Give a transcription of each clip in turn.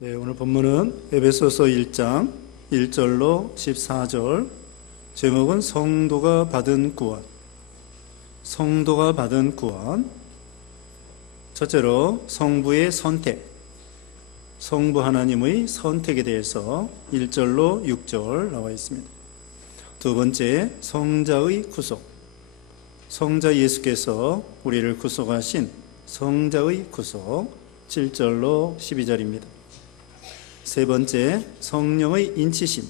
네, 오늘 본문은 에베소서 1장 1절로 14절, 제목은 성도가 받은 구원. 성도가 받은 구원. 첫째로 성부의 선택, 성부 하나님의 선택에 대해서 1절로 6절 나와 있습니다. 두 번째, 성자의 구속, 성자 예수께서 우리를 구속하신 성자의 구속, 7절로 12절입니다. 세 번째, 성령의 인치심,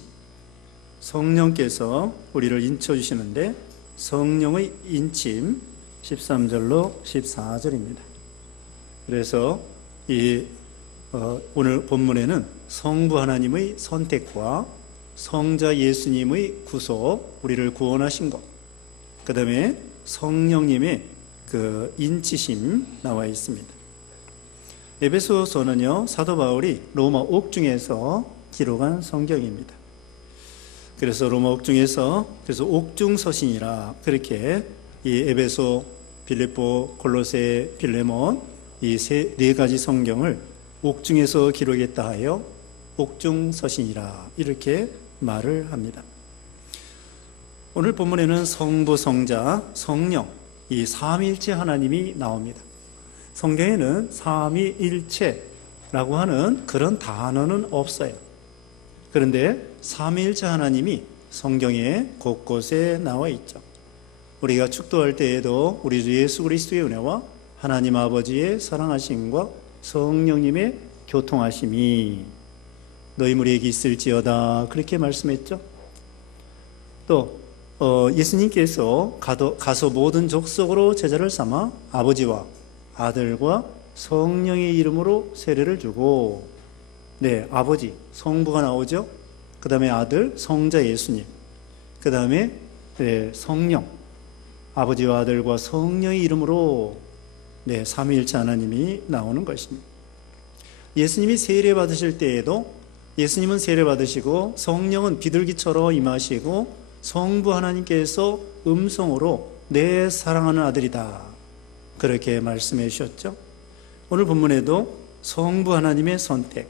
성령께서 우리를 인쳐주시는데 성령의 인침, 13절로 14절입니다. 그래서 오늘 본문에는 성부 하나님의 선택과 성자 예수님의 구속, 우리를 구원하신 것, 그 다음에 성령님의 그 인치심 나와 있습니다. 에베소서는요, 사도 바울이 로마 옥중에서 기록한 성경입니다. 그래서 로마 옥중에서, 그래서 옥중서신이라 그렇게 이 에베소, 빌립보, 골로새, 빌레몬 이 네 가지 성경을 옥중에서 기록했다 하여 옥중서신이라 이렇게 말을 합니다. 오늘 본문에는 성부, 성자, 성령 이 삼위일체 하나님이 나옵니다. 성경에는 삼위일체라고 하는 그런 단어는 없어요. 그런데 삼위일체 하나님이 성경에 곳곳에 나와 있죠. 우리가 축도할 때에도 우리 주 예수 그리스도의 은혜와 하나님 아버지의 사랑하심과 성령님의 교통하심이 너희 무리에게 있을지어다 그렇게 말씀했죠. 또 예수님께서 가서 모든 족속으로 제자를 삼아 아버지와 아들과 성령의 이름으로 세례를 주고, 네, 아버지, 성부가 나오죠. 그 다음에 아들, 성자 예수님, 그 다음에 성령, 아버지와 아들과 성령의 이름으로 네, 삼위일체 하나님이 나오는 것입니다. 예수님이 세례 받으실 때에도 예수님은 세례 받으시고 성령은 비둘기처럼 임하시고 성부 하나님께서 음성으로 내 사랑하는 아들이다 그렇게 말씀해 주셨죠. 오늘 본문에도 성부 하나님의 선택,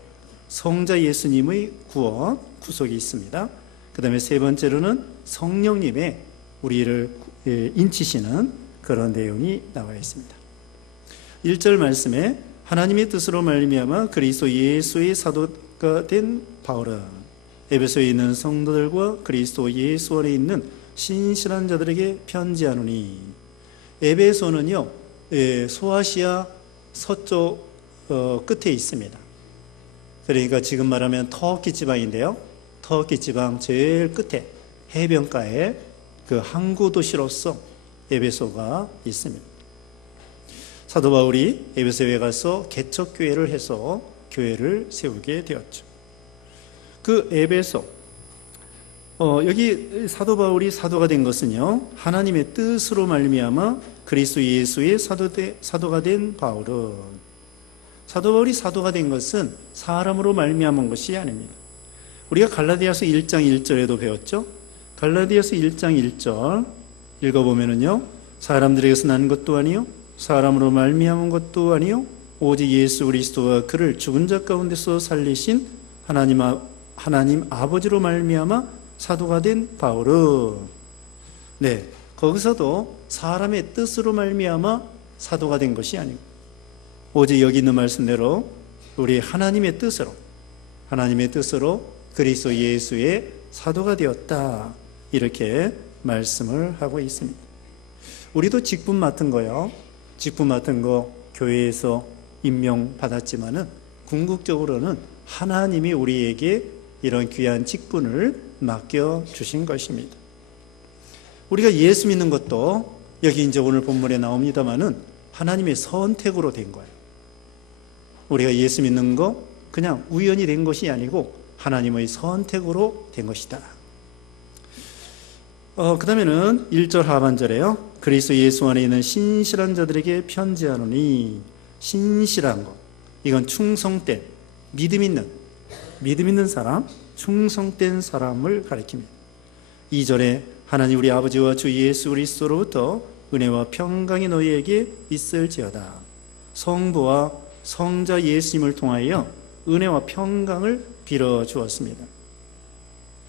성자 예수님의 구원, 구속이 있습니다. 그 다음에 세 번째로는 성령님의 우리를 인치시는 그런 내용이 나와 있습니다. 1절 말씀에 하나님의 뜻으로 말미암아 그리스도 예수의 사도가 된 바울은 에베소에 있는 성도들과 그리스도 예수 안에 있는 신실한 자들에게 편지하노니, 에베소는요 소아시아 서쪽 끝에 있습니다. 그러니까 지금 말하면 터키 지방인데요, 터키 지방 제일 끝에 해변가에 그 항구 도시로서 에베소가 있습니다. 사도 바울이 에베소에 가서 개척교회를 해서 교회를 세우게 되었죠. 그 에베소, 여기 사도 바울이 사도가 된 것은요, 하나님의 뜻으로 말미암아 그리스도 예수의 사도가 된 바울은, 사도 바울이 사도가 된 것은 사람으로 말미암은 것이 아닙니다. 우리가 갈라디아서 1장 1절에도 배웠죠. 갈라디아서 1장 1절 읽어보면은요, 사람들에게서 난 것도 아니요 사람으로 말미암은 것도 아니요 오직 예수 그리스도가 그를 죽은 자 가운데서 살리신 하나님 아버지로 말미암아 사도가 된 바울은, 네, 거기서도 사람의 뜻으로 말미암아 사도가 된 것이 아니고 오직 여기 있는 말씀대로 우리 하나님의 뜻으로 그리스도 예수의 사도가 되었다 이렇게 말씀을 하고 있습니다. 우리도 직분 맡은 거요, 직분 맡은 거 교회에서 임명받았지만은 궁극적으로는 하나님이 우리에게 이런 귀한 직분을 맡겨주신 것입니다. 우리가 예수 믿는 것도 여기 이제 오늘 본문에 나옵니다만은 하나님의 선택으로 된 거예요. 우리가 예수 믿는 거 그냥 우연히 된 것이 아니고 하나님의 선택으로 된 것이다. 그 다음에는 1절 하반절에요, 그리스도 예수 안에 있는 신실한 자들에게 편지하노니, 신실한 것, 이건 충성된, 믿음 있는 사람, 충성된 사람을 가리킵니다. 2절에 하나님 우리 아버지와 주 예수 그리스도로부터 은혜와 평강이 너희에게 있을지어다. 성부와 성자 예수님을 통하여 은혜와 평강을 빌어 주었습니다.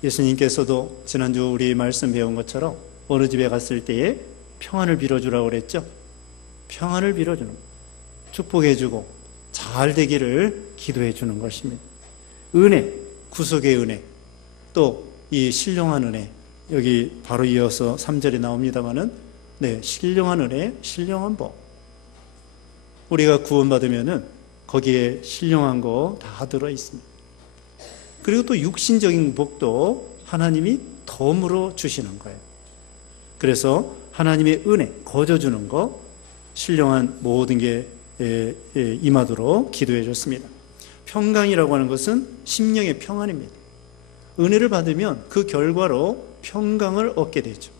예수님께서도 지난주 우리 말씀 배운 것처럼 어느 집에 갔을 때에 평안을 빌어주라고 그랬죠. 평안을 빌어주는, 축복해주고 잘 되기를 기도해 주는 것입니다. 은혜, 구속의 은혜, 또 이 신령한 은혜, 여기 바로 이어서 3절에 나옵니다마는 신령한 은혜, 신령한 복. 우리가 구원받으면은 거기에 신령한 거 다 들어 있습니다. 그리고 또 육신적인 복도 하나님이 덤으로 주시는 거예요. 그래서 하나님의 은혜, 거저주는 거, 신령한 모든 게 임하도록 기도해 줬습니다. 평강이라고 하는 것은 심령의 평안입니다. 은혜를 받으면 그 결과로 평강을 얻게 되죠.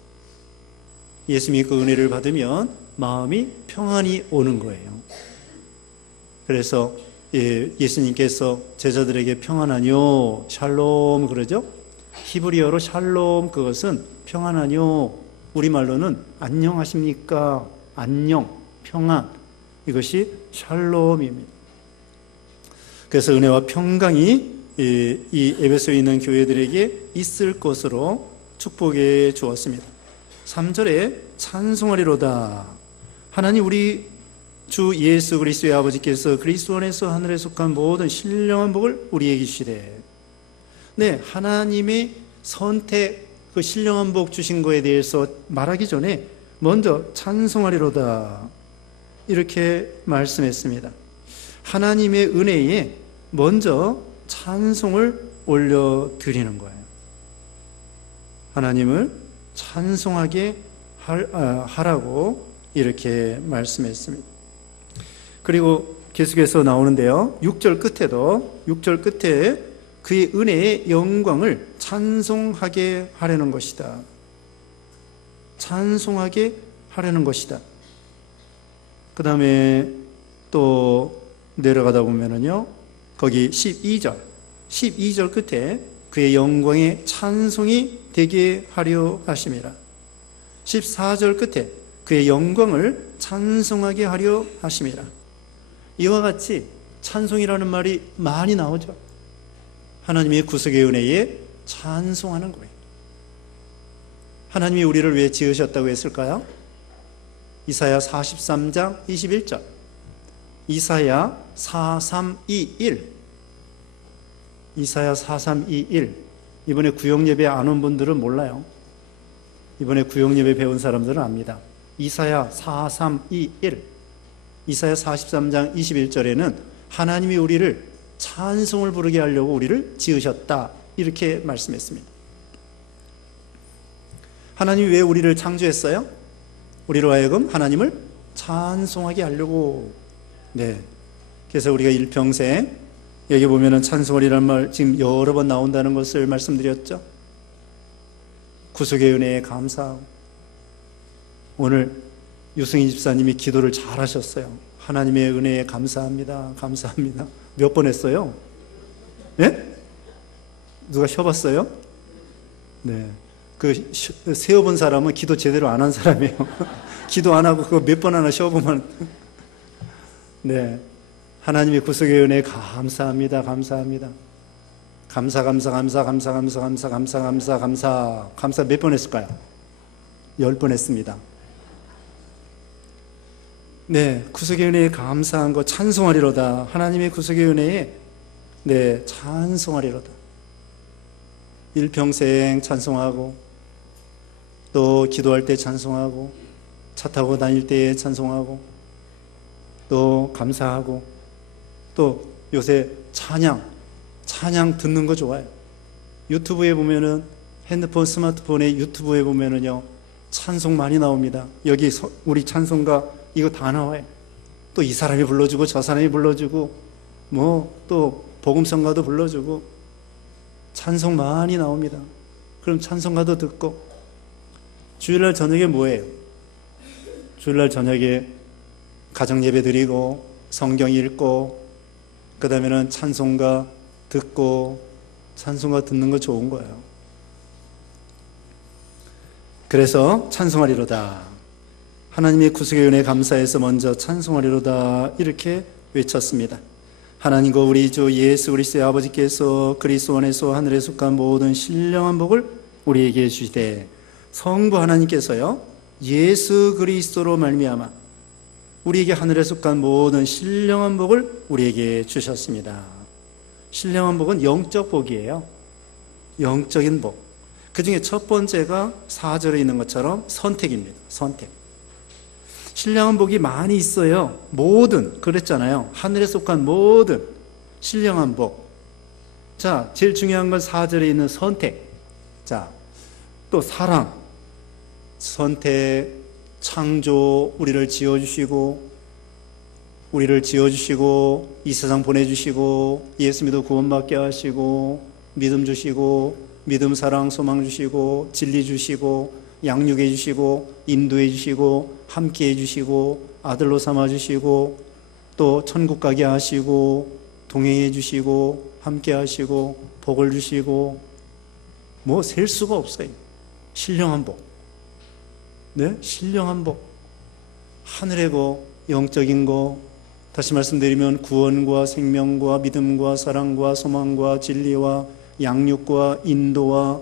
예수님이 그 은혜를 받으면 마음이 평안이 오는 거예요. 그래서 예수님께서 제자들에게 평안하뇨, 샬롬 그러죠. 히브리어로 샬롬, 그것은 평안하뇨, 우리말로는 안녕하십니까, 안녕, 평안, 이것이 샬롬입니다. 그래서 은혜와 평강이 이 에베소에 있는 교회들에게 있을 것으로 축복해 주었습니다. 3절에 찬송하리로다. 하나님 우리 주 예수 그리스도의 아버지께서 그리스도 안에서 하늘에 속한 모든 신령한 복을 우리에게 주시되, 하나님의 선택, 그 신령한 복 주신 거에 대해서 말하기 전에 먼저 찬송하리로다 이렇게 말씀했습니다. 하나님의 은혜에 먼저 찬송을 올려드리는 거예요. 하나님을 찬송하게 하라고 이렇게 말씀했습니다. 그리고 계속해서 나오는데요, 6절 끝에 그의 은혜의 영광을 찬송하게 하려는 것이다. 찬송하게 하려는 것이다. 그 다음에 또 내려가다 보면은요, 거기 12절 끝에 그의 영광의 찬송이 되게 하려 하심이라. 14절 끝에 그의 영광을 찬송하게 하려 하심이라. 이와 같이 찬송이라는 말이 많이 나오죠. 하나님의 구속의 은혜에 찬송하는 거예요. 하나님이 우리를 왜 지으셨다고 했을까요? 이사야 43장 21절, 이사야 4321, 이사야 4321. 이번에 구역예배 안 온 분들은 몰라요. 이번에 구역예배 배운 사람들은 압니다. 이사야 4321, 이사야 43장 21절에는 하나님이 우리를 찬송을 부르게 하려고 우리를 지으셨다 이렇게 말씀했습니다. 하나님이 왜 우리를 창조했어요? 우리로 하여금 하나님을 찬송하게 하려고. 그래서 우리가 일평생, 여기 보면은 찬송하리라는 말 지금 여러 번 나온다는 것을 말씀드렸죠. 구속의 은혜에 감사하고. 오늘 유승희 집사님이 기도를 잘 하셨어요. 하나님의 은혜에 감사합니다. 감사합니다. 몇 번 했어요? 누가 쉬어봤어요? 그 세어본 사람은 기도 제대로 안 한 사람이에요. 기도 안 하고 그거 몇 번 하나 쉬어보면. 하나님의 구속의 은혜에 감사합니다. 감사합니다. 감사 몇 번 했을까요? 10번 했습니다. 구속의 은혜에 감사한 거 찬송하리로다. 하나님의 구속의 은혜에 찬송하리로다. 일평생 찬송하고, 또 기도할 때 찬송하고, 차 타고 다닐 때 찬송하고, 또 감사하고, 또 요새 찬양 듣는 거 좋아요. 유튜브에 보면은, 핸드폰 스마트폰에 유튜브에 보면은요, 찬송 많이 나옵니다. 여기 우리 찬송가 이거 다 나와요. 또 이 사람이 불러주고 저 사람이 불러주고 또 복음성가도 불러주고 찬송 많이 나옵니다. 그럼 찬송가도 듣고. 주일날 저녁에 뭐예요? 주일날 저녁에 가정예배 드리고 성경 읽고, 그 다음에는 찬송가 듣고. 찬송가 듣는 거 좋은 거예요. 그래서 찬송하리로다. 하나님의 구속의 은혜에 감사해서 먼저 찬송하리로다 이렇게 외쳤습니다. 하나님과 우리 주 예수 그리스도의 아버지께서 그리스도 안에서 하늘에 속한 모든 신령한 복을 우리에게 주시되 성부 하나님께서요 예수 그리스도로 말미암아 우리에게 하늘에 속한 모든 신령한 복을 우리에게 주셨습니다. 신령한 복은 영적 복이에요. 영적인 복. 그 중에 첫 번째가 4절에 있는 것처럼 선택입니다. 선택. 신령한 복이 많이 있어요. 모든, 그랬잖아요. 하늘에 속한 모든 신령한 복. 자, 제일 중요한 건 4절에 있는 선택. 자, 또 사랑, 선택, 창조, 우리를 지어주시고 이 세상 보내주시고 예수 믿어 구원받게 하시고 믿음 주시고 믿음, 사랑, 소망 주시고 진리 주시고 양육해 주시고 인도해 주시고 함께 해 주시고 아들로 삼아 주시고 또 천국 가게 하시고 동행해 주시고 함께 하시고 복을 주시고 뭐 셀 수가 없어요. 신령한 복. 네? 신령한 복. 하늘의 거, 영적인 거, 다시 말씀드리면 구원과 생명과 믿음과 사랑과 소망과 진리와 양육과 인도와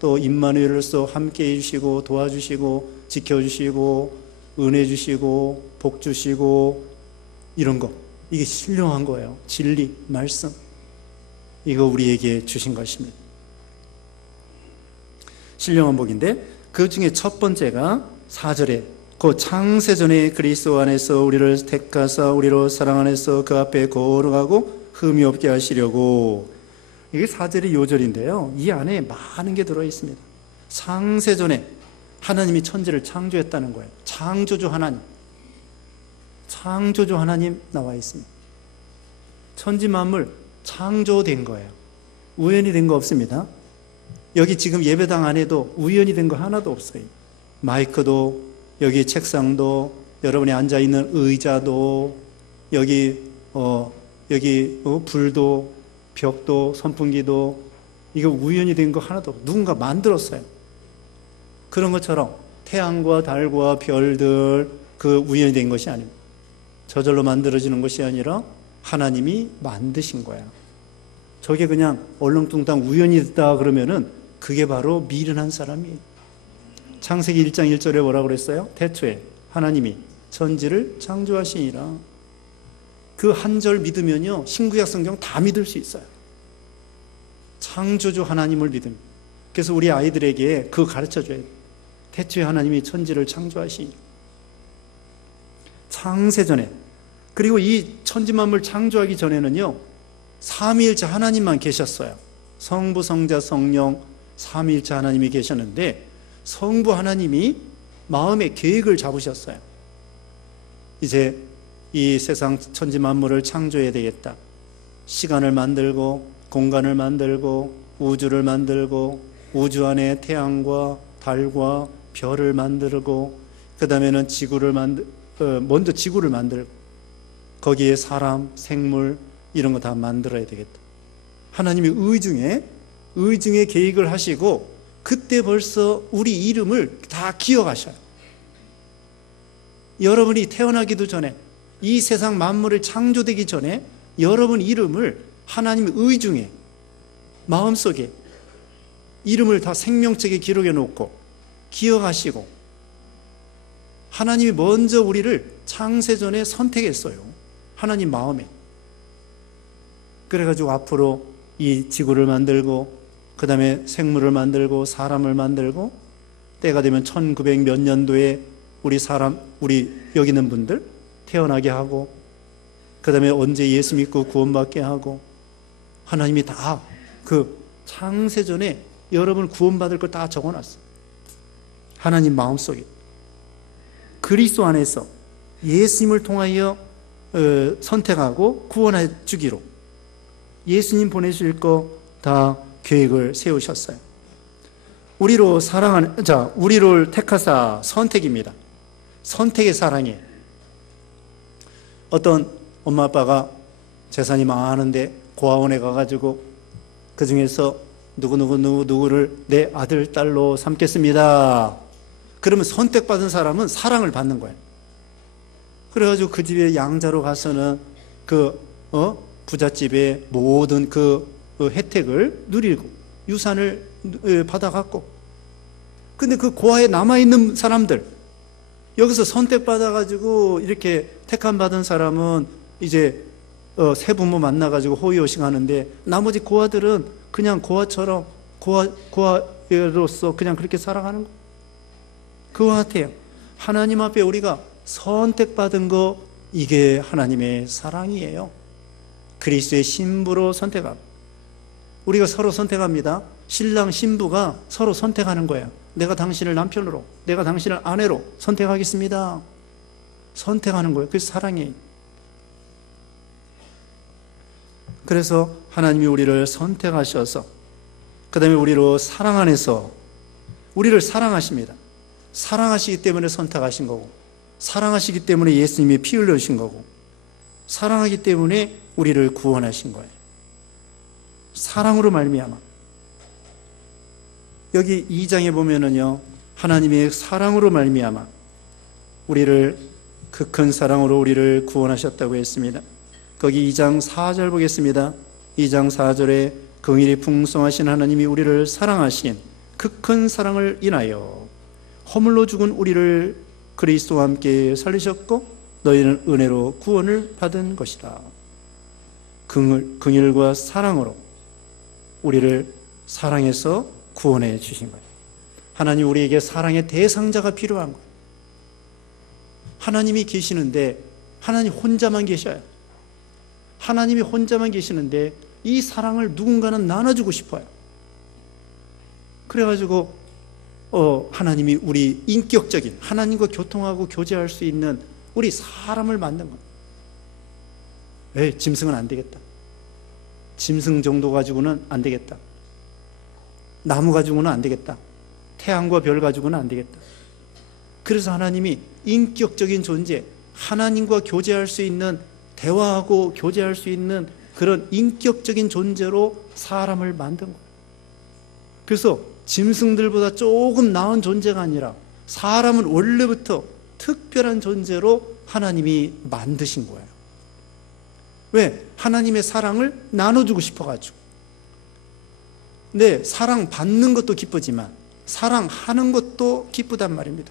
또 임마누엘로서 함께 해주시고 도와주시고 지켜주시고 은혜 주시고 복 주시고 이런 거, 이게 신령한 거예요. 진리, 말씀, 이거 우리에게 주신 것입니다. 신령한 복인데 그 중에 첫 번째가 4절에 그 창세전에 그리스도 안에서 우리를 택하사 우리로 사랑 안에서 그 앞에 거룩하고 흠이 없게 하시려고, 이게 4절이 요절인데요. 이 안에 많은 게 들어있습니다. 창세전에 하나님이 천지를 창조했다는 거예요. 창조주 하나님. 창조주 하나님 나와 있습니다. 천지 만물 창조된 거예요. 우연히 된 거 없습니다. 여기 지금 예배당 안에도 우연히 된 거 하나도 없어요. 마이크도, 여기 책상도, 여러분이 앉아있는 의자도, 여기 불도, 벽도, 선풍기도, 이거 우연히 된 거 하나도 없어요. 누군가 만들었어요. 그런 것처럼 태양과 달과 별들, 그 우연히 된 것이 아닙니다. 저절로 만들어지는 것이 아니라 하나님이 만드신 거야. 저게 그냥 얼렁뚱땅 우연히 됐다 그러면은 그게 바로 미련한 사람이에요. 창세기 1장 1절에 뭐라고 그랬어요? 태초에 하나님이 천지를 창조하시니라. 그 한 절 믿으면요 신구약 성경 다 믿을 수 있어요. 창조주 하나님을 믿음. 그래서 우리 아이들에게 그거 가르쳐줘야 돼요. 태초에 하나님이 천지를 창조하시니. 창세전에, 그리고 이 천지 만물 창조하기 전에는요 삼위일체 하나님만 계셨어요. 성부, 성자, 성령 삼위일체 하나님이 계셨는데 성부 하나님이 마음의 계획을 잡으셨어요. 이제 이 세상 천지 만물을 창조해야 되겠다. 시간을 만들고 공간을 만들고 우주를 만들고 우주 안에 태양과 달과 별을 만들고 그 다음에는 먼저 지구를 만들고 거기에 사람, 생물 이런 거 다 만들어야 되겠다. 하나님이 의중에 계획을 하시고 그때 벌써 우리 이름을 다 기억하셔요. 여러분이 태어나기도 전에, 이 세상 만물을 창조되기 전에 여러분 이름을 하나님의 의중에, 마음속에 이름을 다 생명책에 기록해 놓고 기억하시고, 하나님이 먼저 우리를 창세전에 선택했어요. 하나님 마음에. 그래가지고 앞으로 이 지구를 만들고 그 다음에 생물을 만들고 사람을 만들고 때가 되면 1900 몇 년도에 우리 여기 있는 분들 태어나게 하고 그 다음에 언제 예수 믿고 구원받게 하고, 하나님이 다 그 창세전에 여러분 구원받을 걸 다 적어놨어요. 하나님 마음속에 그리스도 안에서 예수님을 통하여 선택하고 구원해 주기로 예수님 보내실 거 다 계획을 세우셨어요. 우리를 택하사, 선택입니다. 선택의 사랑이에요. 어떤 엄마 아빠가 재산이 많은데 고아원에 가가지고 그 중에서 누구를 내 아들, 딸로 삼겠습니다. 그러면 선택받은 사람은 사랑을 받는 거예요. 그래가지고 그 집에 양자로 가서는 부잣집의 모든 그 혜택을 누리고 유산을 받아갔고, 근데 그 고아에 남아있는 사람들, 여기서 선택받아가지고 이렇게 택함 받은 사람은 이제 새 부모 만나가지고 호의호식 하는데, 나머지 고아들은 그냥 고아처럼 고아로서 그냥 그렇게 살아가는 거. 그와 같아요. 하나님 앞에 우리가 선택받은 거, 이게 하나님의 사랑이에요. 그리스도의 신부로 선택합니다. 우리가 서로 선택합니다. 신랑 신부가 서로 선택하는 거예요. 내가 당신을 남편으로, 내가 당신을 아내로 선택하겠습니다. 선택하는 거예요. 그게 사랑이에요. 그래서 하나님이 우리를 선택하셔서 그 다음에 우리로 사랑 안에서 우리를 사랑하십니다. 사랑하시기 때문에 선택하신 거고, 사랑하시기 때문에 예수님이 피 흘려주신 거고, 사랑하기 때문에 우리를 구원하신 거예요. 사랑으로 말미암아. 여기 2장에 보면은요, 하나님의 사랑으로 말미암아 우리를, 그 큰 사랑으로 우리를 구원하셨다고 했습니다. 거기 2장 4절 보겠습니다. 2장 4절에 긍휼이 풍성하신 하나님이 우리를 사랑하신 그 큰 사랑을 인하여 허물로 죽은 우리를 그리스도와 함께 살리셨고 너희는 은혜로 구원을 받은 것이라. 긍휼과 사랑으로 우리를 사랑해서 구원해 주신 거예요. 하나님 우리에게 사랑의 대상자가 필요한 거예요. 하나님이 계시는데 하나님 혼자만 계셔요. 하나님이 혼자만 계시는데 이 사랑을 누군가는 나눠주고 싶어요. 그래가지고 하나님이 우리 인격적인, 하나님과 교통하고 교제할 수 있는 우리 사람을 만든 거예요. 에이, 짐승은 안 되겠다. 짐승 정도 가지고는 안 되겠다. 나무 가지고는 안 되겠다. 태양과 별 가지고는 안 되겠다. 그래서 하나님이 인격적인 존재, 하나님과 교제할 수 있는, 대화하고 교제할 수 있는 그런 인격적인 존재로 사람을 만든 거예요. 그래서 짐승들보다 조금 나은 존재가 아니라 사람은 원래부터 특별한 존재로 하나님이 만드신 거예요. 왜? 하나님의 사랑을 나눠주고 싶어가지고. 근데 사랑 받는 것도 기쁘지만 사랑하는 것도 기쁘단 말입니다.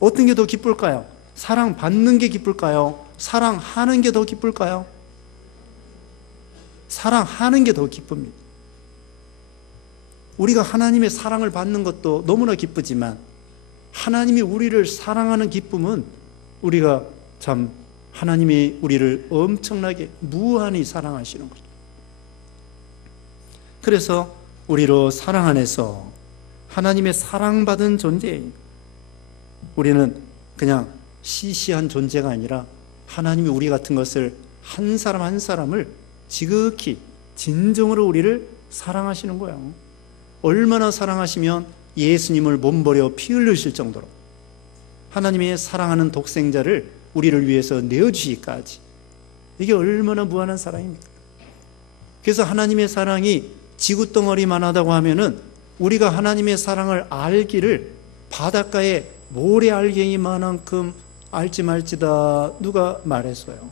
어떤 게 더 기쁠까요? 사랑 받는 게 기쁠까요? 사랑하는 게 더 기쁠까요? 사랑하는 게 더 기쁩니다. 우리가 하나님의 사랑을 받는 것도 너무나 기쁘지만 하나님이 우리를 사랑하는 기쁨은, 우리가 참 하나님이 우리를 엄청나게 무한히 사랑하시는 거죠. 그래서 우리로 사랑 안에서 하나님의 사랑받은 존재예요. 우리는 그냥 시시한 존재가 아니라 하나님이 우리 같은 것을 한 사람 한 사람을 지극히 진정으로 우리를 사랑하시는 거예요. 얼마나 사랑하시면 예수님을 몸버려 피 흘리실 정도로 하나님의 사랑하는 독생자를 우리를 위해서 내어주시기까지. 이게 얼마나 무한한 사랑입니까? 그래서 하나님의 사랑이 지구덩어리만 하다고 하면은 우리가 하나님의 사랑을 알기를 바닷가에 모래알갱이만큼 알지 말지다 누가 말했어요.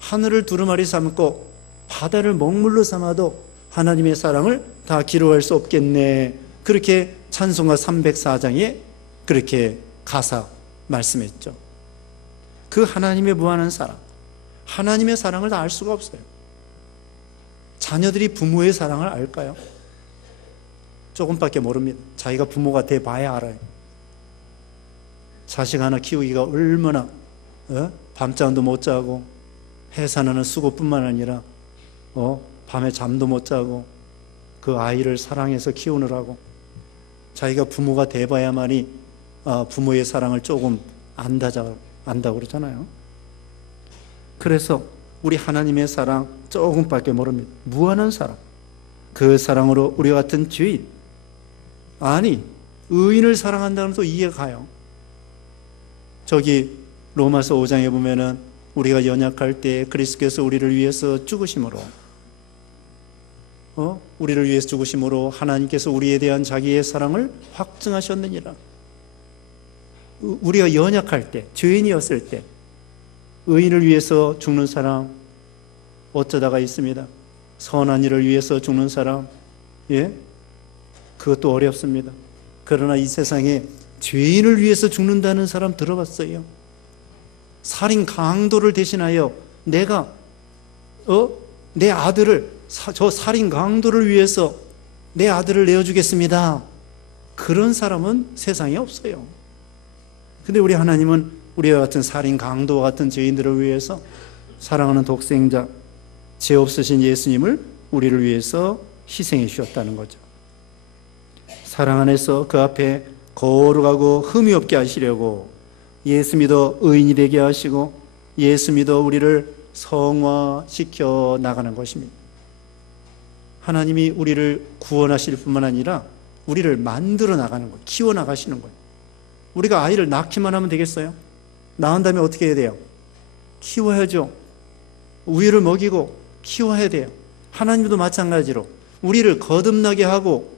하늘을 두루마리 삼고 바다를 먹물로 삼아도 하나님의 사랑을 다 기록할 수 없겠네. 그렇게 찬송가 304장에 그렇게 가사 말씀했죠. 그 하나님의 무한한 사랑, 하나님의 사랑을 다 알 수가 없어요. 자녀들이 부모의 사랑을 알까요? 조금밖에 모릅니다. 자기가 부모가 돼 봐야 알아요. 자식 하나 키우기가 얼마나 밤잠도 못 자고 해산하는 수고뿐만 아니라 밤에 잠도 못 자고 그 아이를 사랑해서 키우느라고 자기가 부모가 돼봐야만이 부모의 사랑을 조금 안다고 그러잖아요. 그래서 우리 하나님의 사랑 조금밖에 모릅니다. 무한한 사랑. 그 사랑으로 우리 같은 죄인, 아니 의인을 사랑한다는 것도 이해가 가요. 저기 로마서 5장에 보면은 우리가 연약할 때 그리스도께서 우리를 위해서 죽으심으로 우리를 위해서 죽으심으로 하나님께서 우리에 대한 자기의 사랑을 확증하셨느니라. 우리가 연약할 때, 죄인이었을 때 의인을 위해서 죽는 사랑, 어쩌다가 있습니다. 선한 일을 위해서 죽는 사람, 예? 그것도 어렵습니다. 그러나 이 세상에 죄인을 위해서 죽는다는 사람 들어봤어요? 살인 강도를 대신하여 내가 내 아들을 저 살인 강도를 위해서 내 아들을 내어주겠습니다. 그런 사람은 세상에 없어요. 근데 우리 하나님은 우리와 같은 살인 강도와 같은 죄인들을 위해서 사랑하는 독생자, 죄 없으신 예수님을 우리를 위해서 희생해 주셨다는 거죠. 사랑 안에서 그 앞에 거룩하고 흠이 없게 하시려고 예수 믿어 의인이 되게 하시고 예수 믿어 우리를 성화시켜 나가는 것입니다. 하나님이 우리를 구원하실 뿐만 아니라 우리를 만들어 나가는 거예요. 키워 나가시는 거예요. 우리가 아이를 낳기만 하면 되겠어요? 낳은 다음에 어떻게 해야 돼요? 키워야죠. 우유를 먹이고 키워야 돼요. 하나님도 마찬가지로 우리를 거듭나게 하고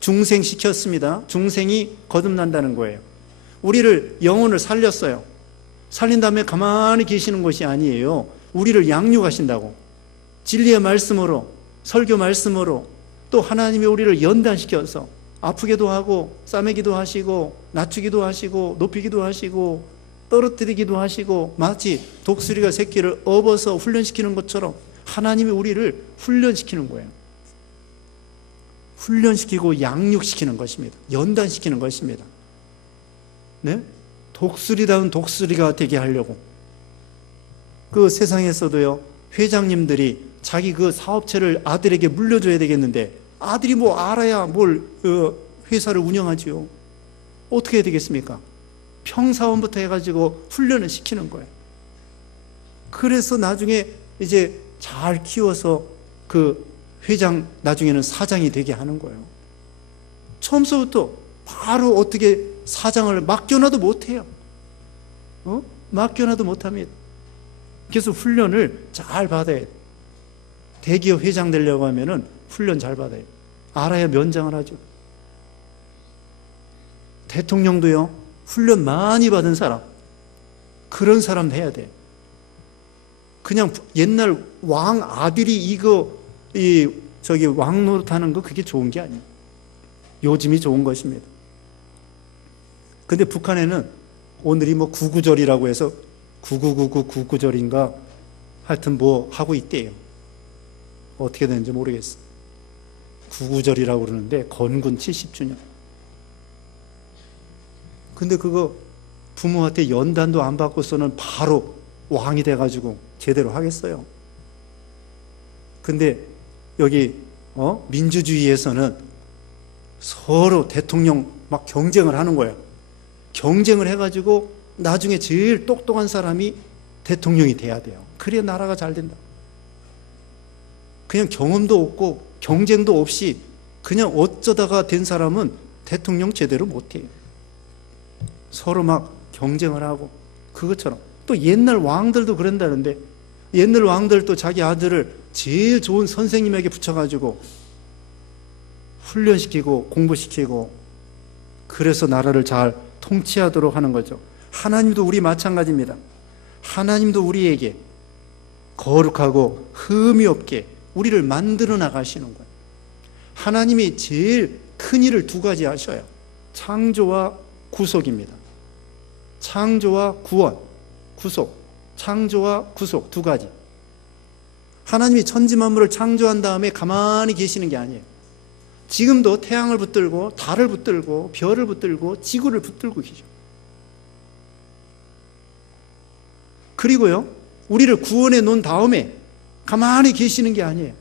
중생시켰습니다. 중생이 거듭난다는 거예요. 우리를 영혼을 살렸어요. 살린 다음에 가만히 계시는 것이 아니에요. 우리를 양육하신다고. 진리의 말씀으로, 설교 말씀으로, 또 하나님이 우리를 연단시켜서 아프기도 하고 싸매기도 하시고 낮추기도 하시고 높이기도 하시고 떨어뜨리기도 하시고 마치 독수리가 새끼를 업어서 훈련시키는 것처럼 하나님이 우리를 훈련시키는 거예요. 훈련시키고 양육시키는 것입니다. 연단시키는 것입니다. 네? 독수리다운 독수리가 되게 하려고. 그 세상에서도요, 회장님들이 자기 그 사업체를 아들에게 물려줘야 되겠는데 아들이 뭐 알아야 뭘 회사를 운영하지요. 어떻게 해야 되겠습니까? 평사원부터 해가지고 훈련을 시키는 거예요. 그래서 나중에 이제 잘 키워서 그 회장, 나중에는 사장이 되게 하는 거예요. 처음서부터 바로 어떻게 사장을 맡겨놔도 못해요. 맡겨놔도 못합니다. 그래서 훈련을 잘 받아야 돼요. 대기업 회장 되려고 하면은 훈련 잘 받아요. 알아야 면장을 하죠. 대통령도요, 훈련 많이 받은 사람, 그런 사람 해야 돼요. 그냥 옛날 왕 아들이 왕 노릇하는 거 그게 좋은 게 아니에요. 요즘이 좋은 것입니다. 근데 북한에는 오늘이 뭐 구구절이라고 해서 9999 구구절인가 하여튼 뭐 하고 있대요. 어떻게 되는지 모르겠어. 구구절이라고 그러는데 건군 70주년. 근데 그거 부모한테 연단도 안 받고서는 바로 왕이 돼가지고 제대로 하겠어요. 근데 여기 민주주의에서는 서로 대통령 막 경쟁을 하는 거예요. 경쟁을 해가지고 나중에 제일 똑똑한 사람이 대통령이 돼야 돼요. 그래야 나라가 잘 된다. 그냥 경험도 없고 경쟁도 없이 그냥 어쩌다가 된 사람은 대통령 제대로 못해요. 서로 막 경쟁을 하고 그것처럼. 또 옛날 왕들도 그런다는데 옛날 왕들도 자기 아들을 제일 좋은 선생님에게 붙여가지고 훈련시키고 공부시키고 그래서 나라를 잘 통치하도록 하는 거죠. 하나님도 우리 마찬가지입니다. 하나님도 우리에게 거룩하고 흠이 없게 우리를 만들어 나가시는 거예요. 하나님이 제일 큰 일을 두 가지 하셔요. 창조와 구속입니다. 창조와 구원, 구속. 창조와 구속 두 가지. 하나님이 천지 만물을 창조한 다음에 가만히 계시는 게 아니에요. 지금도 태양을 붙들고 달을 붙들고 별을 붙들고 지구를 붙들고 계셔. 그리고요, 우리를 구원해 놓은 다음에 가만히 계시는 게 아니에요.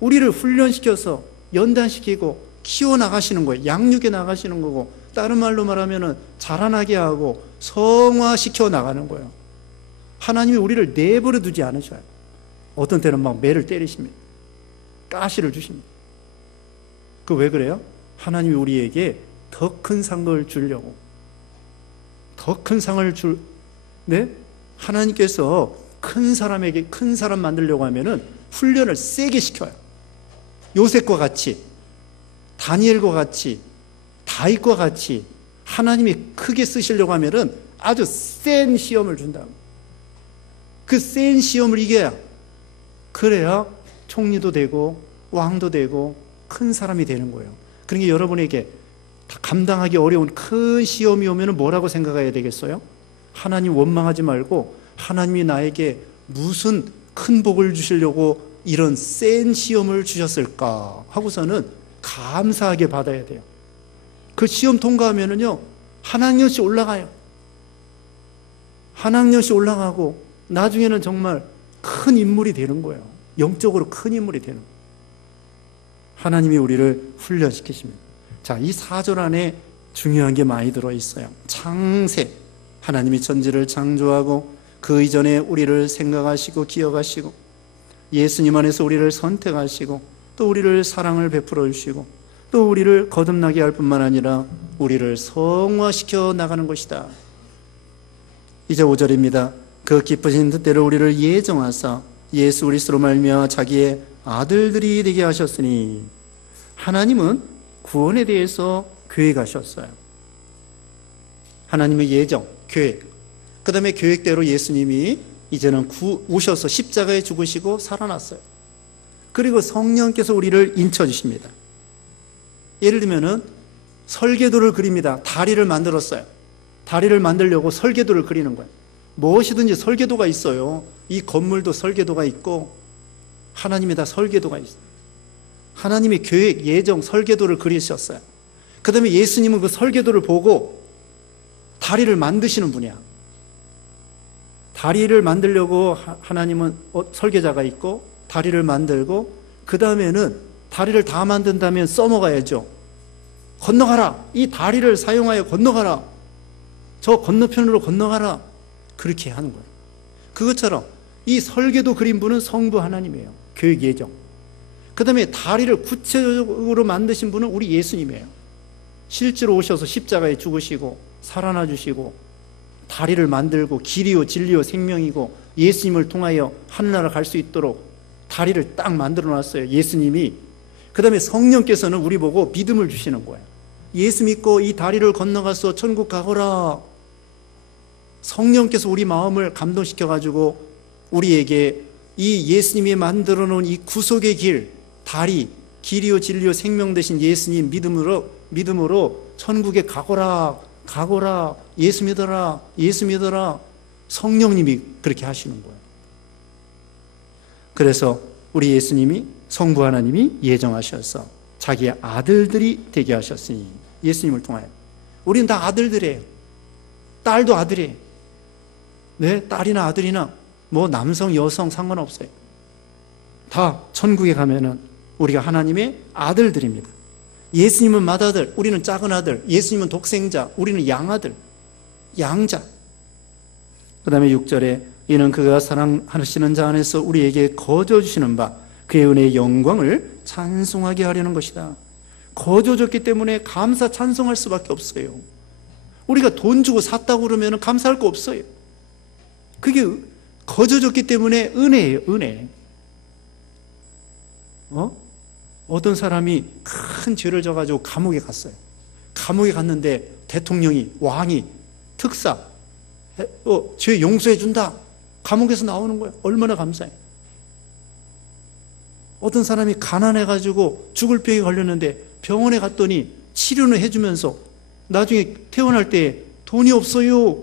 우리를 훈련시켜서 연단시키고 키워나가시는 거예요. 양육해 나가시는 거고, 다른 말로 말하면 자라나게 하고 성화시켜 나가는 거예요. 하나님이 우리를 내버려 두지 않으셔요. 어떤 때는 막 매를 때리십니다. 가시를 주십니다. 그 왜 그래요? 하나님이 우리에게 더 큰 상을 주려고. 더 큰 상을 네? 하나님께서 큰 사람에게 큰 사람 만들려고 하면은 훈련을 세게 시켜요. 요셉과 같이, 다니엘과 같이, 다윗과 같이 하나님이 크게 쓰시려고 하면은 아주 센 시험을 준다. 그 센 시험을 이겨야 그래야 총리도 되고 왕도 되고 큰 사람이 되는 거예요. 그러니까 여러분에게 감당하기 어려운 큰 시험이 오면 뭐라고 생각해야 되겠어요? 하나님 원망하지 말고 하나님이 나에게 무슨 큰 복을 주시려고 이런 센 시험을 주셨을까 하고서는 감사하게 받아야 돼요. 그 시험 통과하면은요, 한 학년씩 올라가요. 한 학년씩 올라가고 나중에는 정말 큰 인물이 되는 거예요. 영적으로 큰 인물이 되는 거예요. 하나님이 우리를 훈련시키십니다. 자, 이 4절 안에 중요한 게 많이 들어있어요. 창세, 하나님이 천지를 창조하고 그 이전에 우리를 생각하시고 기억하시고 예수님 안에서 우리를 선택하시고 또 우리를 사랑을 베풀어 주시고 또 우리를 거듭나게 할 뿐만 아니라 우리를 성화시켜 나가는 것이다. 이제 5절입니다. 그 기쁘신 뜻대로 우리를 예정하사 예수 그리스도로 말미암아 자기의 아들들이 되게 하셨으니, 하나님은 구원에 대해서 계획하셨어요. 하나님의 예정, 계획. 그 다음에 계획대로 예수님이 이제는 오셔서 십자가에 죽으시고 살아났어요. 그리고 성령께서 우리를 인쳐주십니다. 예를 들면은 설계도를 그립니다. 다리를 만들었어요. 다리를 만들려고 설계도를 그리는 거예요. 무엇이든지 설계도가 있어요. 이 건물도 설계도가 있고 하나님이 다 설계도가 있어요. 하나님이 계획, 예정, 설계도를 그리셨어요. 그 다음에 예수님은 그 설계도를 보고 다리를 만드시는 분이야. 다리를 만들려고 하나님은 설계자가 있고 다리를 만들고 그 다음에는 다리를 다 만든다면 써먹어야죠. 건너가라. 이 다리를 사용하여 건너가라. 저 건너편으로 건너가라. 그렇게 하는 거예요. 그것처럼 이 설계도 그린 분은 성부 하나님이에요. 계획 예정. 그 다음에 다리를 구체적으로 만드신 분은 우리 예수님이에요. 실제로 오셔서 십자가에 죽으시고 살아나 주시고 다리를 만들고 길이요 진리요 생명이고 예수님을 통하여 하늘나라 갈 수 있도록 다리를 딱 만들어 놨어요. 예수님이. 그 다음에 성령께서는 우리 보고 믿음을 주시는 거예요. 예수 믿고 이 다리를 건너가서 천국 가거라. 성령께서 우리 마음을 감동시켜가지고 우리에게 이 예수님이 만들어 놓은 이 구속의 길, 다리, 길이요 진리요 생명 되신 예수님 믿음으로 천국에 가거라, 가거라, 예수 믿어라, 예수 믿어라. 성령님이 그렇게 하시는 거예요. 그래서 우리 예수님이, 성부 하나님이 예정하셔서 자기의 아들들이 되게 하셨으니, 예수님을 통하여 우리는 다 아들들이에요. 딸도 아들이에요. 네, 딸이나 아들이나 뭐 남성 여성 상관없어요. 다 천국에 가면은 우리가 하나님의 아들들입니다. 예수님은 맏아들, 우리는 작은 아들. 예수님은 독생자, 우리는 양아들, 양자. 그 다음에 6절에 이는 그가 사랑하시는 자 안에서 우리에게 거저 주시는 바 그의 은혜의 영광을 찬송하게 하려는 것이다. 거저 줬기 때문에 감사 찬송할 수밖에 없어요. 우리가 돈 주고 샀다고 그러면 감사할 거 없어요. 그게 거저 줬기 때문에 은혜예요. 은혜. 어떤 사람이 큰 죄를 져가지고 감옥에 갔어요. 감옥에 갔는데 대통령이, 왕이, 특사 죄 용서해 준다. 감옥에서 나오는 거예요. 얼마나 감사해. 어떤 사람이 가난해가지고 죽을 병에 걸렸는데 병원에 갔더니 치료는 해주면서 나중에 퇴원할 때 돈이 없어요.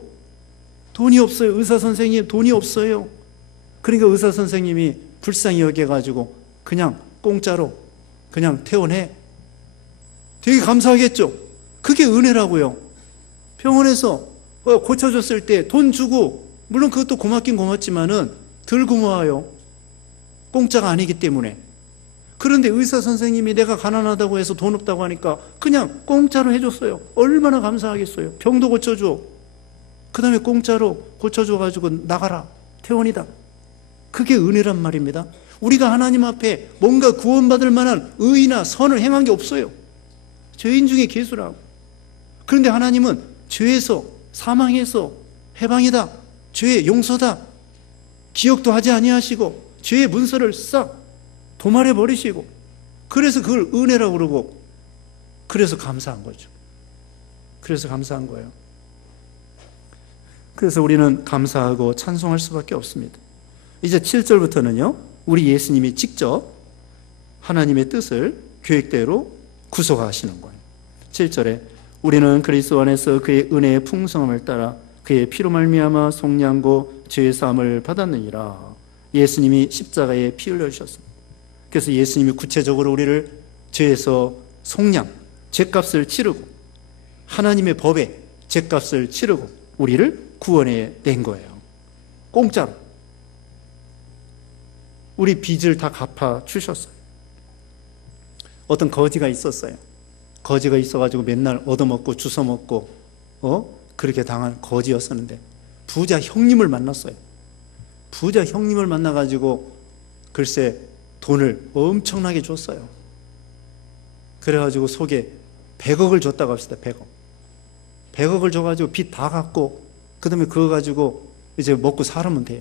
돈이 없어요. 의사 선생님 돈이 없어요. 그러니까 의사 선생님이 불쌍히 여겨가지고 그냥 공짜로 그냥 퇴원해. 되게 감사하겠죠. 그게 은혜라고요. 병원에서 고쳐줬을 때 돈 주고, 물론 그것도 고맙긴 고맙지만은 덜 고마워요. 공짜가 아니기 때문에. 그런데 의사 선생님이 내가 가난하다고 해서 돈 없다고 하니까 그냥 공짜로 해줬어요. 얼마나 감사하겠어요. 병도 고쳐줘. 그 다음에 공짜로 고쳐줘가지고 나가라. 퇴원이다. 그게 은혜란 말입니다. 우리가 하나님 앞에 뭔가 구원받을 만한 의나 선을 행한 게 없어요. 죄인 중에 괴수라고. 그런데 하나님은 죄에서, 사망에서 해방이다. 죄의 용서다. 기억도 하지 아니하시고 죄의 문서를 싹 도말해 버리시고, 그래서 그걸 은혜라고 그러고, 그래서 감사한 거죠. 그래서 감사한 거예요. 그래서 우리는 감사하고 찬송할 수밖에 없습니다. 이제 7절부터는요 우리 예수님이 직접 하나님의 뜻을 계획대로 구속하시는 거예요. 7절에 우리는 그리스도 안에서 그의 은혜의 풍성함을 따라 그의 피로 말미암아 속량고 죄의 사함을 받았느니라. 예수님이 십자가에 피 흘려주셨습니다. 그래서 예수님이 구체적으로 우리를 죄에서 속량, 죄값을 치르고 하나님의 법에 죄값을 치르고 우리를 구원해 낸 거예요. 공짜로. 우리 빚을 다 갚아 주셨어요. 어떤 거지가 있었어요. 거지가 있어가지고 맨날 얻어먹고 주워먹고 그렇게 당한 거지였었는데 부자 형님을 만났어요. 부자 형님을 만나가지고 글쎄 돈을 엄청나게 줬어요. 그래가지고 속에 100억을 줬다고 합시다. 100억을 줘가지고 빚 다 갚고 그 다음에 그거 가지고 이제 먹고 살면 돼요.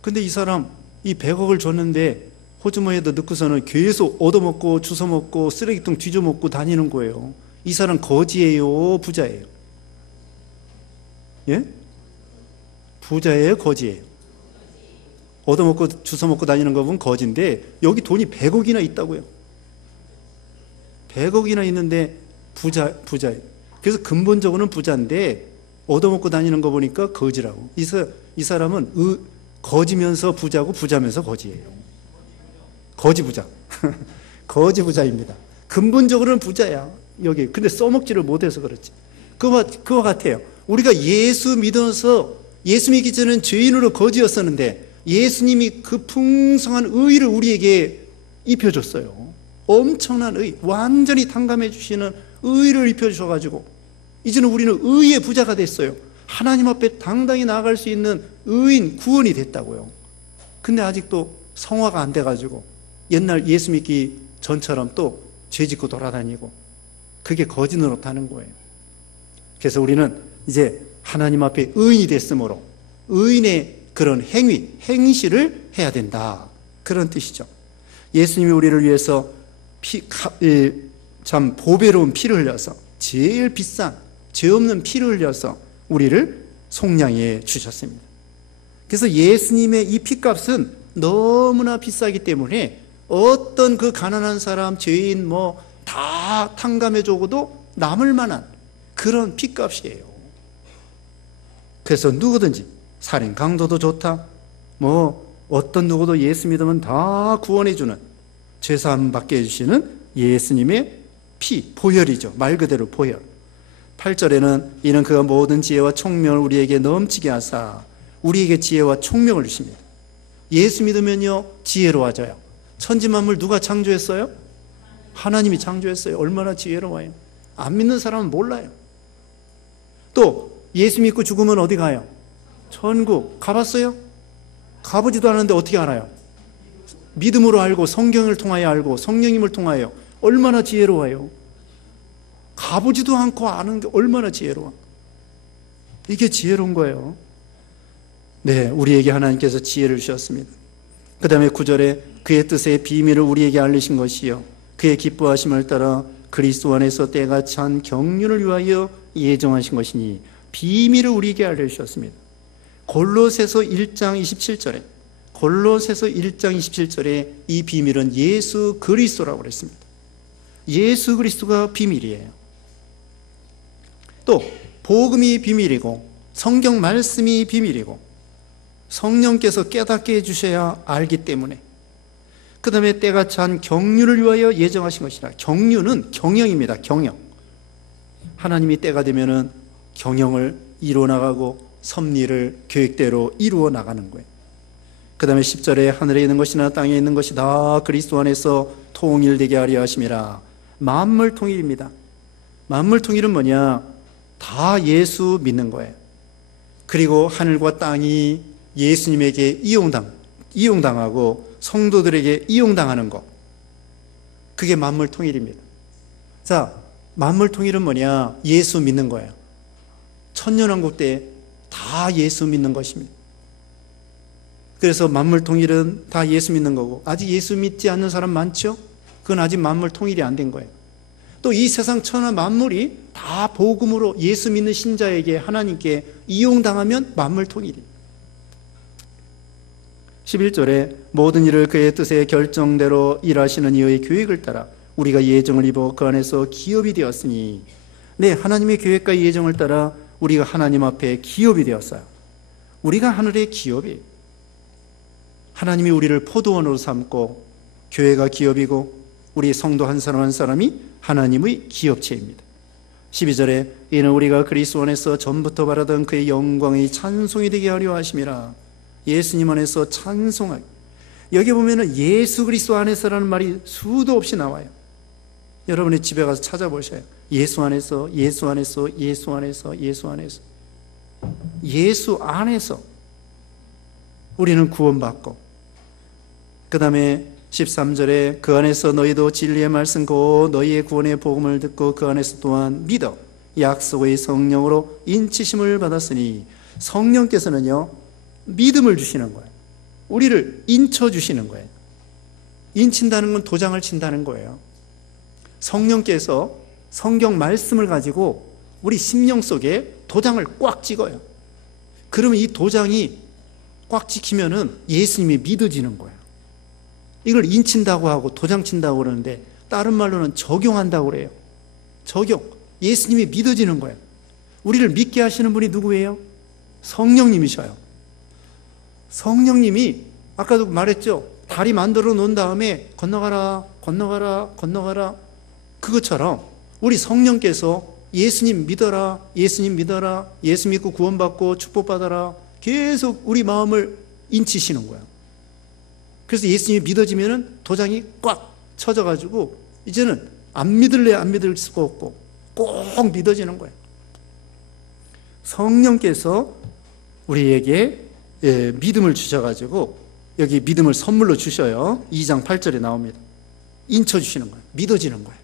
근데 이 사람 이 100억을 줬는데 호주머니에다 넣고서는 계속 얻어먹고 주워먹고 쓰레기통 뒤져먹고 다니는 거예요. 이 사람 거지예요, 부자예요? 예? 부자예요, 거지예요? 얻어먹고 주워먹고 다니는 거 보면 거지인데 여기 돈이 100억이나 있다고요. 100억이나 있는데 부자예요. 그래서 근본적으로는 부자인데 얻어먹고 다니는 거 보니까 거지라고. 이 사람은 거지면서 부자고 부자면서 거지예요. 거지 부자. 거지 부자입니다. 근본적으로는 부자야. 여기. 근데 써먹지를 못해서 그렇지. 그와 같아요. 우리가 예수 믿어서 예수 믿기 전에는 죄인으로 거지였었는데 예수님이 그 풍성한 의를 우리에게 입혀줬어요. 엄청난 의, 완전히 탕감해 주시는 의를 입혀주셔가지고 이제는 우리는 의의 부자가 됐어요. 하나님 앞에 당당히 나아갈 수 있는 의인, 구원이 됐다고요. 근데 아직도 성화가 안 돼가지고 옛날 예수 믿기 전처럼 또 죄짓고 돌아다니고 그게 거지 노릇하는 거예요. 그래서 우리는 이제 하나님 앞에 의인이 됐으므로 의인의 그런 행실을 해야 된다. 그런 뜻이죠. 예수님이 우리를 위해서 참 보배로운 피를 흘려서 제일 비싼 죄 없는 피를 흘려서 우리를 속량해 주셨습니다. 그래서 예수님의 이 피값은 너무나 비싸기 때문에 어떤 그 가난한 사람, 죄인 다 탕감해 주고도 남을 만한 그런 피값이에요. 그래서 누구든지 살인 강도도 좋다. 어떤 누구도 예수 믿으면 다 구원해 주는 죄사함 받게 해주시는 예수님의 피, 보혈이죠. 말 그대로 보혈. 8절에는 이는 그가 모든 지혜와 총명을 우리에게 넘치게 하사 우리에게 지혜와 총명을 주십니다. 예수 믿으면요 지혜로워져요. 천지만물 누가 창조했어요? 하나님이 창조했어요. 얼마나 지혜로워요. 안 믿는 사람은 몰라요. 또 예수 믿고 죽으면 어디 가요? 천국. 가봤어요? 가보지도 않았는데 어떻게 알아요? 믿음으로 알고 성경을 통하여 알고 성령님을 통하여. 얼마나 지혜로워요. 가보지도 않고 아는 게 얼마나 지혜로워. 이게 지혜로운 거예요. 네, 우리에게 하나님께서 지혜를 주셨습니다. 그 다음에 9절에 그의 뜻의 비밀을 우리에게 알리신 것이요 그의 기뻐하심을 따라 그리스도 안에서 때가 찬 경륜을 위하여 예정하신 것이니 비밀을 우리에게 알려주셨습니다. 골로새서 1장 27절에 이 비밀은 예수 그리스도라고 그랬습니다. 예수 그리스도가 비밀이에요. 또 복음이 비밀이고 성경 말씀이 비밀이고 성령께서 깨닫게 해주셔야 알기 때문에 그 다음에 때가 찬 경륜을 위하여 예정하신 것이라. 경륜은 경영입니다. 경영. 하나님이 때가 되면은 경영을 이루어 나가고 섭리를 계획대로 이루어 나가는 거예요. 그 다음에 10절에 하늘에 있는 것이나 땅에 있는 것이 다 그리스도 안에서 통일되게 하려 하심이라. 만물 통일입니다. 만물 통일은 뭐냐? 다 예수 믿는 거예요. 그리고 하늘과 땅이 예수님에게 이용당하고 성도들에게 이용당하는 것. 그게 만물 통일입니다. 자, 만물 통일은 뭐냐? 예수 믿는 거예요. 천년왕국 때 다 예수 믿는 것입니다. 그래서 만물 통일은 다 예수 믿는 거고 아직 예수 믿지 않는 사람 많죠? 그건 아직 만물 통일이 안 된 거예요. 또 이 세상 천하 만물이 다 복음으로 예수 믿는 신자에게 하나님께 이용당하면 만물 통일이에요. 11절에 모든 일을 그의 뜻의 결정대로 일하시는 이의 계획을 따라 우리가 예정을 입어 그 안에서 기업이 되었으니, 네, 하나님의 계획과 예정을 따라 우리가 하나님 앞에 기업이 되었어요. 우리가 하늘의 기업이, 하나님이 우리를 포도원으로 삼고 교회가 기업이고 우리 성도 한 사람 한 사람이 하나님의 기업체입니다. 12절에 이는 우리가 그리스도 안에서 전부터 바라던 그의 영광이 찬송이 되게 하려 하심이라. 예수님 안에서 찬송하기. 여기 보면은 예수 그리스도 안에서라는 말이 수도 없이 나와요. 여러분의 집에 가서 찾아보셔요. 예수 안에서, 예수 안에서, 예수 안에서, 예수 안에서. 예수 안에서 우리는 구원받고, 그 다음에 13절에 그 안에서 너희도 진리의 말씀 곧 너희의 구원의 복음을 듣고 그 안에서 또한 믿어 약속의 성령으로 인치심을 받았으니, 성령께서는요 믿음을 주시는 거예요. 우리를 인쳐 주시는 거예요. 인친다는 건 도장을 친다는 거예요. 성령께서 성경 말씀을 가지고 우리 심령 속에 도장을 꽉 찍어요. 그러면 이 도장이 꽉 찍히면은 예수님이 믿어지는 거예요. 이걸 인친다고 하고 도장 친다고 그러는데 다른 말로는 적용한다고 그래요. 적용. 예수님이 믿어지는 거예요. 우리를 믿게 하시는 분이 누구예요? 성령님이셔요. 성령님이 아까도 말했죠. 다리 만들어 놓은 다음에 건너가라, 건너가라, 건너가라. 그것처럼 우리 성령께서 예수님 믿어라, 예수님 믿어라, 예수 믿고 구원받고 축복받아라. 계속 우리 마음을 인치시는 거예요. 그래서 예수님이 믿어지면은 도장이 꽉 쳐져가지고 이제는 안 믿을래 안 믿을 수가 없고 꼭 믿어지는 거예요. 성령께서 우리에게 믿음을 주셔가지고 여기 믿음을 선물로 주셔요. 2장 8절에 나옵니다. 인쳐주시는 거예요. 믿어지는 거예요.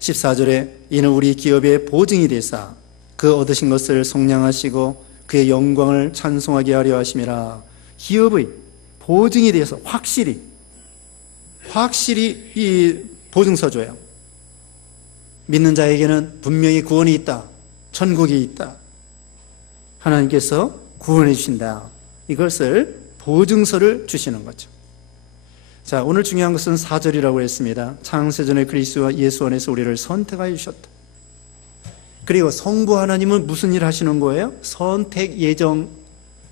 14절에 이는 우리 기업의 보증이 되사 그 얻으신 것을 속량하시고 그의 영광을 찬송하게 하려 하심이라. 기업의 보증이 되어서 확실히 이 보증서 줘요. 믿는 자에게는 분명히 구원이 있다. 천국이 있다. 하나님께서 구원해 주신다. 이것을 보증서를 주시는 거죠. 자, 오늘 중요한 것은 4절이라고 했습니다. 창세전에 그리스도와 예수 안에서 우리를 선택하여 주셨다. 그리고 성부 하나님은 무슨 일 하시는 거예요? 선택, 예정,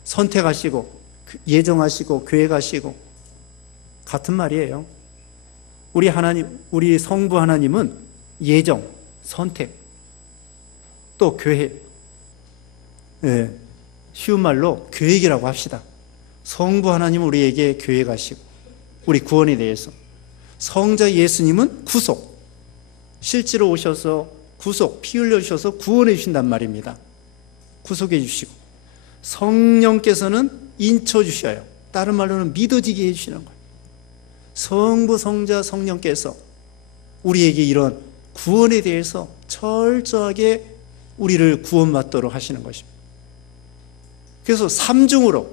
선택하시고 예정하시고 계획하시고 같은 말이에요. 우리 하나님, 우리 성부 하나님은 예정, 선택, 또 계획. 쉬운 말로 계획이라고 합시다. 성부 하나님은 우리에게 계획하시고 우리 구원에 대해서, 성자 예수님은 구속, 실제로 오셔서 구속, 피 흘려주셔서 구원해 주신단 말입니다. 구속해 주시고, 성령께서는 인쳐 주셔요. 다른 말로는 믿어지게 해주시는 거예요. 성부, 성자, 성령께서 우리에게 이런 구원에 대해서 철저하게 우리를 구원받도록 하시는 것입니다. 그래서 삼중으로,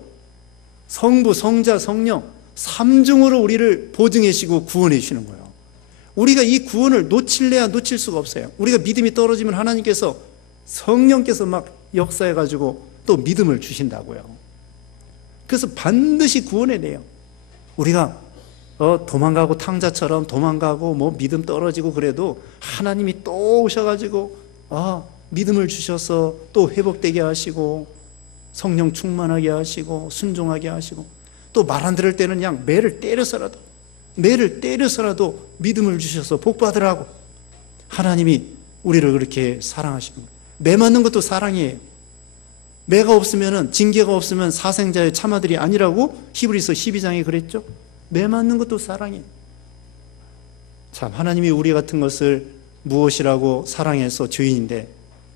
성부, 성자, 성령 삼중으로 우리를 보증해 주시고 구원해 주시는 거예요. 우리가 이 구원을 놓칠래야 놓칠 수가 없어요. 우리가 믿음이 떨어지면 하나님께서, 성령께서 막 역사해 가지고 또 믿음을 주신다고요. 그래서 반드시 구원해내요. 우리가 도망가고 탕자처럼 도망가고 뭐 믿음 떨어지고 그래도 하나님이 또 오셔가지고 믿음을 주셔서 또 회복되게 하시고 성령 충만하게 하시고 순종하게 하시고, 또 말 안 들을 때는 그냥 매를 때려서라도 믿음을 주셔서 복 받으라고 하나님이 우리를 그렇게 사랑하시는 거예요. 매 맞는 것도 사랑이에요. 매가 없으면, 징계가 없으면 사생자의 참아들이 아니라고 히브리서 12장에 그랬죠. 매 맞는 것도 사랑이에요. 참, 하나님이 우리 같은 것을 무엇이라고 사랑해서 죄인인데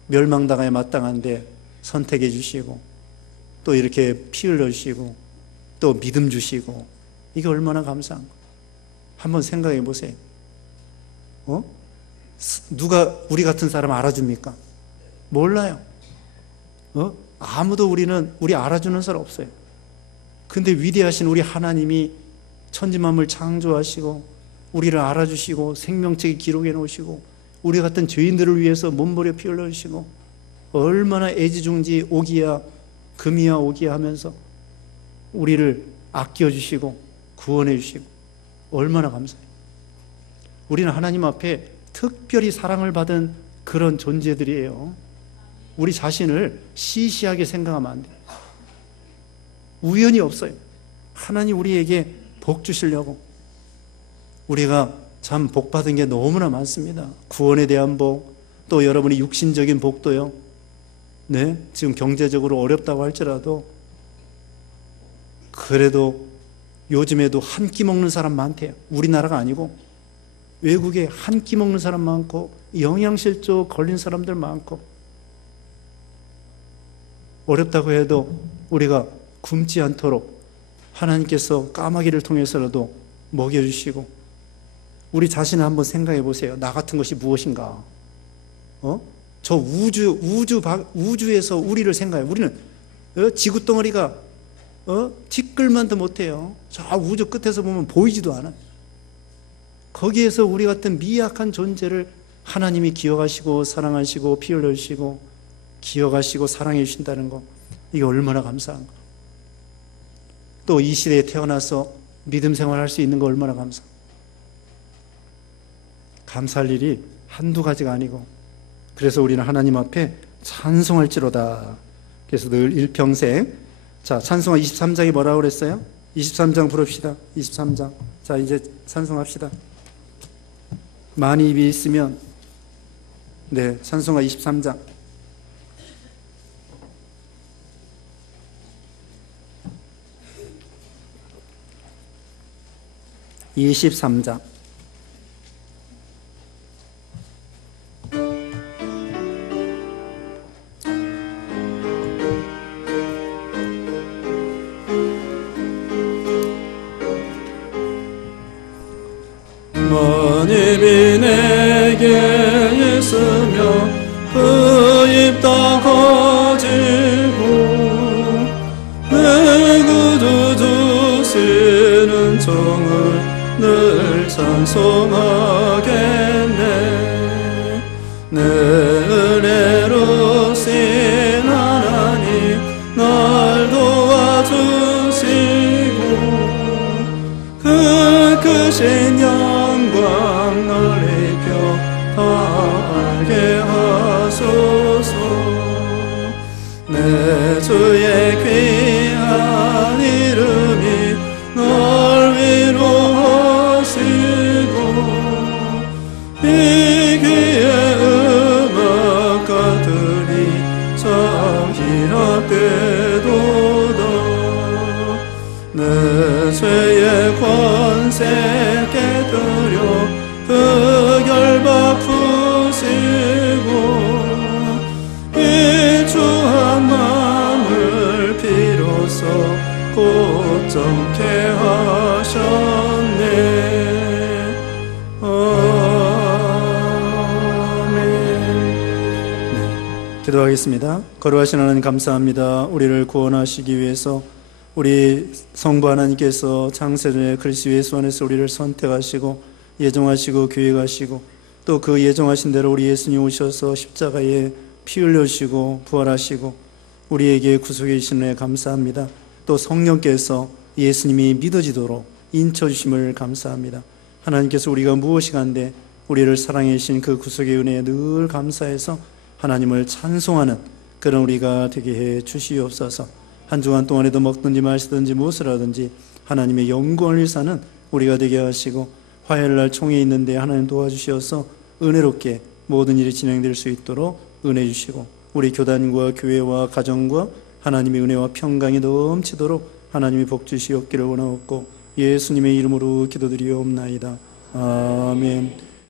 멸망당하에 마땅한데 선택해 주시고 또 이렇게 피 흘려 주시고 또 믿음 주시고, 이게 얼마나 감사한 거예요. 한번 생각해 보세요. 누가 우리 같은 사람 알아줍니까? 몰라요. 아무도 우리 알아주는 사람 없어요. 근데 위대하신 우리 하나님이 천지만물 창조하시고 우리를 알아주시고 생명책에 기록해 놓으시고 우리 같은 죄인들을 위해서 몸부려 피 흘려주시고 얼마나 애지중지 오기야 금이야 오기야 하면서 우리를 아껴주시고 구원해 주시고 얼마나 감사해요. 우리는 하나님 앞에 특별히 사랑을 받은 그런 존재들이에요. 우리 자신을 시시하게 생각하면 안 돼요. 우연이 없어요. 하나님 우리에게 복 주시려고. 우리가 참 복 받은 게 너무나 많습니다. 구원에 대한 복, 또 여러분이 육신적인 복도요. 네, 지금 경제적으로 어렵다고 할지라도 그래도 요즘에도 한 끼 먹는 사람 많대요. 우리나라가 아니고 외국에 한 끼 먹는 사람 많고 영양실조 걸린 사람들 많고, 어렵다고 해도 우리가 굶지 않도록 하나님께서 까마귀를 통해서라도 먹여주시고, 우리 자신을 한번 생각해 보세요. 나 같은 것이 무엇인가? 저 우주에서 우리를 생각해. 우리는 지구 덩어리가 티끌만도 못해요. 저 우주 끝에서 보면 보이지도 않아요. 거기에서 우리 같은 미약한 존재를 하나님이 기억하시고 사랑하시고 피 흘려주시고 기억하시고 사랑해 주신다는 거, 이게 얼마나 감사한가. 또 이 시대에 태어나서 믿음 생활할 수 있는 거 얼마나 감사할 일이 한두 가지가 아니고, 그래서 우리는 하나님 앞에 찬송할지로다. 그래서 늘 일평생, 자, 찬송가 23장이 뭐라고 그랬어요? 23장 부릅시다. 23장. 자, 이제 찬송합시다. 많이 입이 있으면, 네, 찬송가 23장. (23장) 만입이 내게 있으며 그 입 다 가지고 내 구주 주시는 정을 늘 찬송하겠네. 내 은혜로신 하나님 날 도와주시고 그 크신 영광 널리 다 알게 하소서. 내 주의 귀한 이름이 널 위로하시고 이 귀의 음악가들이 참 희락되도다. 내 죄의 권세 깨뜨려 그 결박 푸시고 이 주한 마음을 비로소 곧정케 하셨네. 아멘. 네, 기도하겠습니다. 거룩하신 하나님 감사합니다. 우리를 구원하시기 위해서 우리 성부 하나님께서 창세전에 그리스도 예수 안에서 우리를 선택하시고 예정하시고 계획하시고, 또 그 예정하신 대로 우리 예수님 오셔서 십자가에 피 흘려주시고 부활하시고 우리에게 구속해 주신 은혜 감사합니다. 또 성령께서 예수님이 믿어지도록 인쳐주심을 감사합니다. 하나님께서 우리가 무엇이 간데 우리를 사랑해 주신 그 구속의 은혜에 늘 감사해서 하나님을 찬송하는 그런 우리가 되게 해 주시옵소서. 한 주간 동안에도 먹든지 마시든지 무엇을 하든지 하나님의 영광을 위해서는 우리가 되게 하시고, 화요일날 총회 있는데 하나님 도와주셔서 은혜롭게 모든 일이 진행될 수 있도록 은혜 주시고, 우리 교단과 교회와 가정과 하나님의 은혜와 평강이 넘치도록 하나님이 복 주시옵기를 원하옵고 예수님의 이름으로 기도드리옵나이다. 아멘.